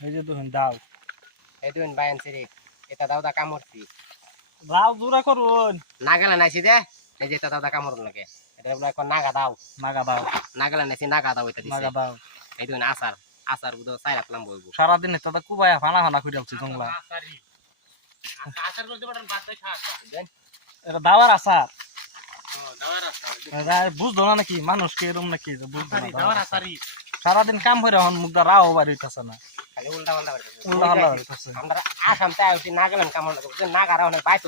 এই যে দেখুন দাও। এই দুন বাইন সিরি এটা দাও দা। কামড়ছি রাও দূরা করুন। নাগালা নাইছি দে। এই যে এটা দাও দা লাগে। এটা বলে এখন নাগা দাও। নাগা দাও। নাগালা নাইছি নাগা দাও এটা দিছে। নাগা দাও। এই দুন আসার আসার বুদো সাই রাখলাম বইবো। সারাদিন এটা তো কুবায়া ফানা ফানা করে আলছি জংলা। আসার বলতে পারেন বাদ দেই এটা দাওয়ার আসার দাওয়ার আসার বুঝতো না নাকি? মানুষ কে এরম নাকি যে বুঝতো না দাওয়ার দাওয়ার আসারই সারাদিন কাম করে এখন মুখ দা রাও বাড়ি হইতাছে না। খালি উল্টা পাল্টা উল্টা আমরা আসাম তাই উঠি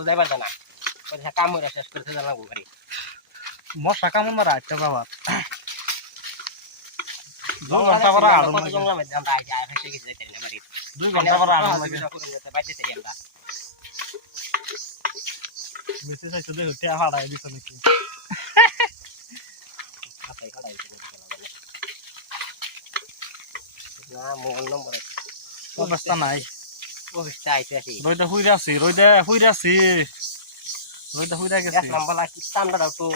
যাইবার না। ওই কামড় শেষ করতে জানা ঘুরি। মশা কামড় মারা একটা বাবা দুই ঘণ্টা পরে আড়ন লাগে। জঙ্গলের মধ্যে আমরা আইছি আর হেসে গেছি যাইতে না বাড়ি। দুই ঘণ্টা পরে আড়ন লাগে। বাইতে থেকে আমরা বেশি চাইছো দেখো টিয়া হারাই দিছ নাকি। খাতাই খালাই না মোবাইল নম্বর অবস্থা নাই? অফিসটা আইছে আসি রইদা হুইরা আছি রইদা হুইরা আছি। রইদা হুইরা গেছি। দেখলাম বলা কি চান্দা দাও তো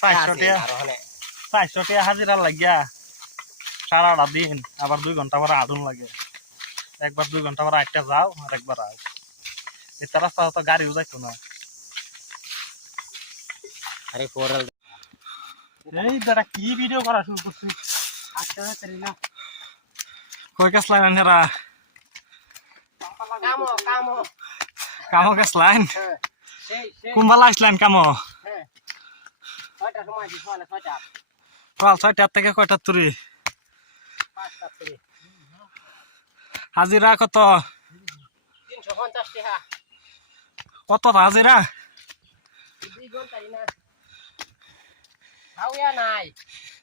চারশো টিয়া আর ওখানে হাজিরা লাগিয়া। সারাটা দিন আবার দুই ঘণ্টা পরে আড়ুন লাগে। একবার দুই ঘণ্টা পরে একটা যাও আর একবার আও। এটা রাস্তা তো গাড়িও যাইতো না। আরে এই দাদা কি ভিডিও করা শুরু করছি আচ্ছা কামো গেছলাইন হ্যাঁ কামো? হ্যাঁ। মানে ছয়টা। কাল ছয়টার থেকে কয়টার তুরি? হাজিরা কত? কত হাজিরা?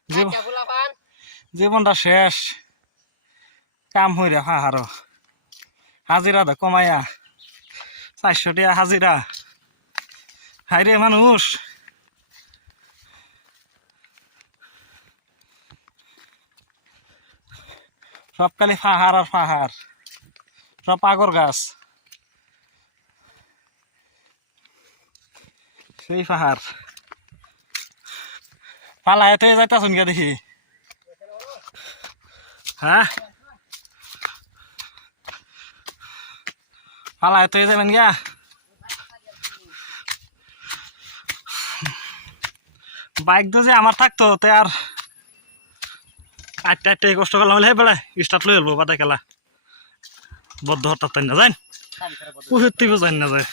দুই নাই। জীবনটা শেষ। কাম হইরা হাহারো হাজিরা দা কমাইয়া চারশো টিয়া হাজিরা হাইরে মানুষ। সব খালি পাহাড় আর পাহাড় সব আগর গাছ। সেই পাহাড় পালায় তো যাইতাছুন গিয়া দেখি। হ্যাঁ? পালায় তো যাবেন গিয়া? বাইক তো যে আমার থাকতো তে আর আটটা আটটা কষ্ট করলাম বলে বেড়ায় স্টার্ট লই হলবো বাদে খেলা। বদ্ধ হঠাৎ তাই না যাই তুই বুঝাই না যায়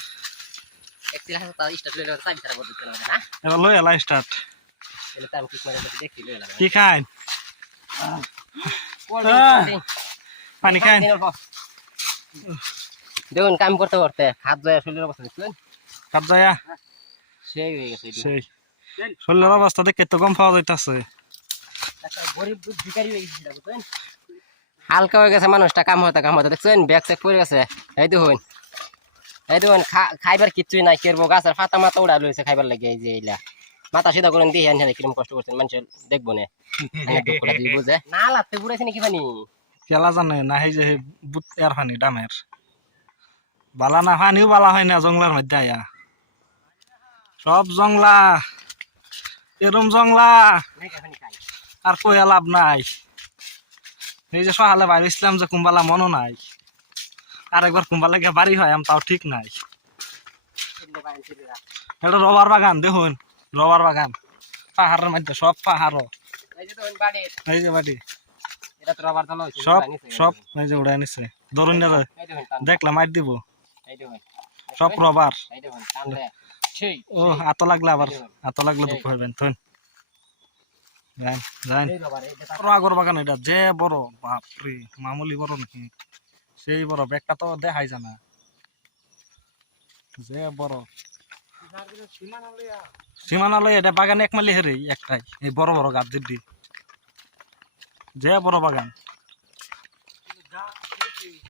এবার লই এলা স্টার্ট কি খাই পানি খাই দেখুন কাম করতে করতে হাত ধোয়া শরীরের অবস্থা দেখলেন? যায়া সেই হয়ে গেছে সেই। শরীরের অবস্থা দেখে তো গম পাওয়া যাইতাছে। একটা গরিব দুধ ভিখারি হয়ে গেছে বুঝলেন? হালকা হয়ে গেছে মানুষটা কাম হতে কাম হতে। দেখছেন? ব্যাগ চেক পড়ে গেছে। এই দেখুন। এই দেখুন খাইবার কিচ্ছুই নাই কেরবো? গাছের ফাতা মাথা উড়া লইছে খাইবার লাগে এই যে এইলা। মাথা সিধা করে দিয়ে আনছে কিরম কষ্ট করছেন? মানুষ দেখব না। বুঝে। না লাগতে বুড়াইছে নাকি পানি? কেলা জানে না সেই যে বুট এর ফানি ডামের। বালা না ফানিও বালা হয় না জংলার মধ্যে আয়া। সব জংলা এরম জংলা। আর কইয়া লাভ নাই। এই যে সকালে বাইরে ইসলাম যে কুম্বালা মনও নাই। আর একবার কুম্বালা গিয়ে বাড়ি হয় আম তাও ঠিক নাই। এটা রবার বাগান দেখুন। রবার বাগান। পাহাড়ের মধ্যে সব পাহাড়। এই যে বাড়ি। সব সব এই যে উড়াই নিছে। ধরুন দেখলাম দিব। সব রবার। ও লাগলে আবার লাগলে দুঃখ আগর বাগান এটা যে বড় বাপরে মামুলি বড় নাকি? সেই বড় ব্যাগটা তো দেখাই জানা যে বড়। সীমানালয়, এটা বাগান এক মালি হেরে, একটাই, এই বড় বড় গাছ দিদি যে বড় বাগান।